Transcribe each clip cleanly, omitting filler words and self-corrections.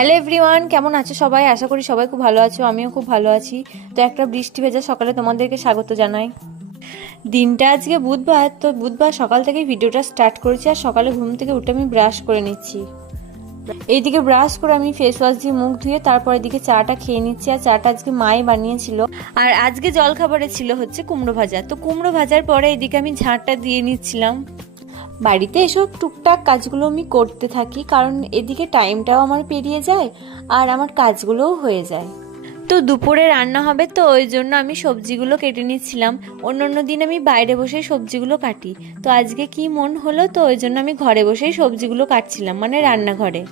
Hello everyone, কেমন আছো সবাই? আশা করি সবাই খুব ভালো আছো, আমিও খুব ভালো আছি। তো একটা বৃষ্টি ভেজা সকালে তোমাদেরকে স্বাগত জানাই। দিনটা আজকে বুধবার, তো বুধবার সকাল থেকেই ভিডিওটা স্টার্ট করেছি। আর সকালে ঘুম থেকে উঠে আমি ব্রাশ করে নিচ্ছি। এইদিকে ব্রাশ করে আমি ফেস ওয়াশ দিয়ে মুখ ধুয়ে তারপর এদিকে চাটা খেয়ে নিচ্ছি। আর চাটা আজকে মাই বানিয়েছিল। আর আজকে জলখাবারে ছিল হচ্ছে কুমড়ো ভাজা। তো কুমড়ো ভাজার পরে এদিকে আমি ঝাঁটটা দিয়ে নিচ্ছিলাম। বাড়িতে এসব টুকটাক কাজগুলো আমি করতে থাকি, কারণ এদিকে টাইমটাও আমার পেরিয়ে যায় আর আমার কাজগুলোও হয়ে যায়। তো দুপুরে রান্না হবে, তো ওই জন্য আমি সবজিগুলো কেটে নিচ্ছিলাম। অন্য দিন আমি বাইরে বসে সবজিগুলো কাটি, তো আজকে কি মন হলো, তো ওই জন্য আমি ঘরে বসেই সবজিগুলো কাটছিলাম, মানে রান্নাঘরে।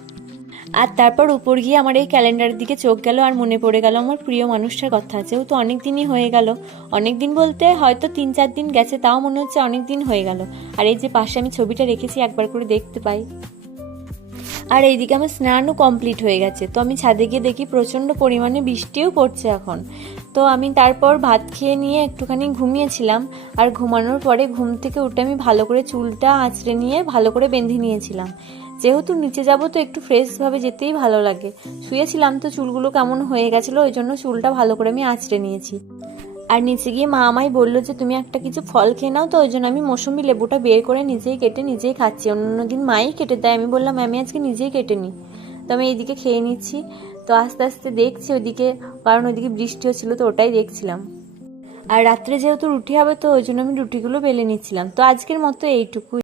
আর তারপর উপর গিয়ে আমার এই ক্যালেন্ডারের দিকে চোখ গেল আর মনে পড়ে গেল আমার প্রিয় মানুষটার কথা। যেহেতু অনেক দিনই হয়ে গেল, অনেক দিন বলতে হয়তো 3-4 দিন গেছে, তাও মনে হচ্ছে অনেক দিন হয়ে গেল। আর এই যে পাশে আমি ছবিটা রেখেছি, একবার করে দেখতে পাই। আর এইদিকে আমার স্নানও কমপ্লিট হয়ে গেছে। তো আমি ছাদে গিয়ে দেখি প্রচণ্ড পরিমাণে বৃষ্টিও পড়ছে এখন। তো আমি তারপর ভাত খেয়ে নিয়ে একটুখানি ঘুমিয়েছিলাম। আর ঘুমানোর পরে ঘুম থেকে উঠে আমি ভালো করে চুলটা আঁচড়ে নিয়ে ভালো করে বেঁধে নিয়েছিলাম। যেহেতু নিচে যাব, তো একটু ফ্রেশভাবে যেতেই ভালো লাগে। শুয়েছিলাম তো চুলগুলো কেমন হয়ে গেছিলো, ওই জন্য চুলটা ভালো করে আমি আঁচড়ে নিয়েছি। আর নিচে গিয়ে মা আমায় বললো যে তুমি একটা কিছু ফল খেয়ে নাও। তো ওই জন্য আমি মৌসুমি লেবুটা বের করে নিজেই কেটে নিজেই খাচ্ছি। অন্যদিন মাই কেটে দেয়, আমি বললাম আমি আজকে নিজেই কেটে নিই। তো আমি এইদিকে খেয়ে নিচ্ছি। তো আস্তে আস্তে দেখছি ওইদিকে, কারণ ওইদিকে বৃষ্টি হচ্ছিলো, তো ওটাই দেখছিলাম। আর রাত্রে যেহেতু রুটি হবে, তো ওই জন্য আমি রুটিগুলো বেলে নিচ্ছিলাম। তো আজকের মতো এইটুকুই।